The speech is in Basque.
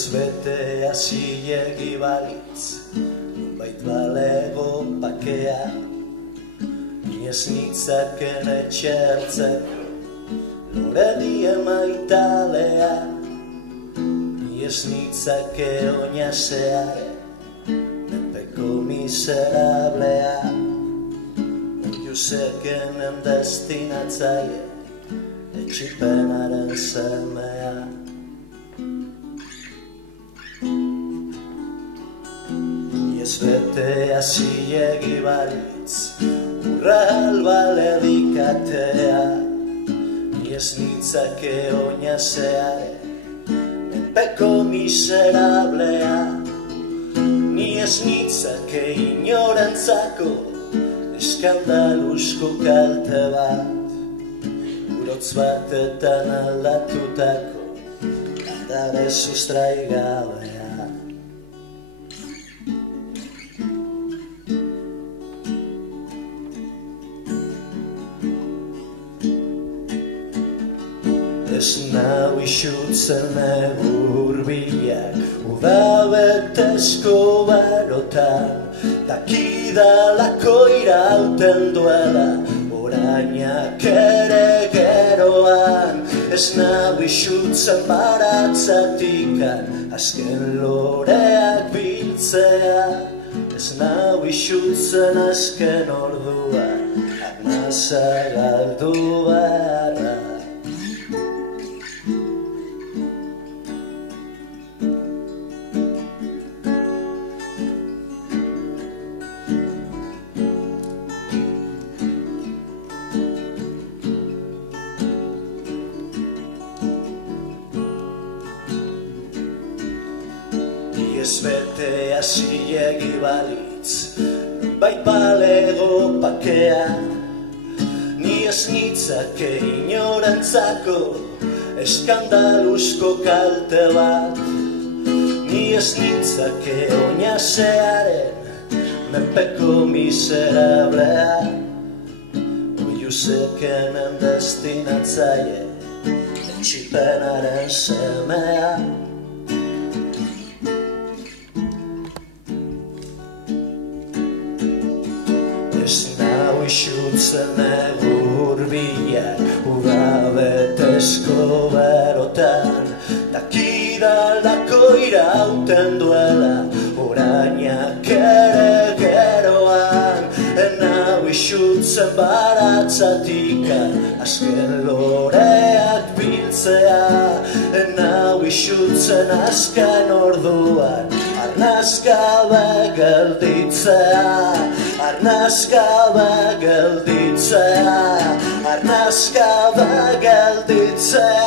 Iez betea zilegi balitz, nunbait balego bakea, iez nitzaken etxertzeko, lore dien maitalea, iez nitzake oinaseare, menpeko miserablea, oiuzekenen destinatzaile, etxipenaren semea. Iez betea zilegi balitz, urra albale dikatea, iez nitzake oinaseare, menpeko miserablea, ni ez nitzake inorentzako eskandalusko kalte bat, urotz batetan aldatutako adare sustraigabea. Ez nau isutzen egu hurbilak, udabetezko barotan, dakidalako irauten duela, orainak ere geroan. Ez nau isutzen baratzatikan, azken loreak biltzea, ez nau isutzen azken ordua, arnaza galdu beharra. Iez betea zilegi balitz, nunbait balego bakea, ni ez nitzake inorentzako eskandalusko kalte bat, ni ez nitzake oinasearen menpeko miserablea, oiuzekenen destinatzaile, etxipenaren semea. Ez nau isutzen egu hurbilak, udabetezko berotan, dakidalako irauten duela, orainak ere geroan. Ez nau isutzen baratzatikan, azken loreak biltzea, ez nau isutzen azken orduan, arnazkabe gelditzea, arnazkabe gelditzea, arnazkabe gelditzea.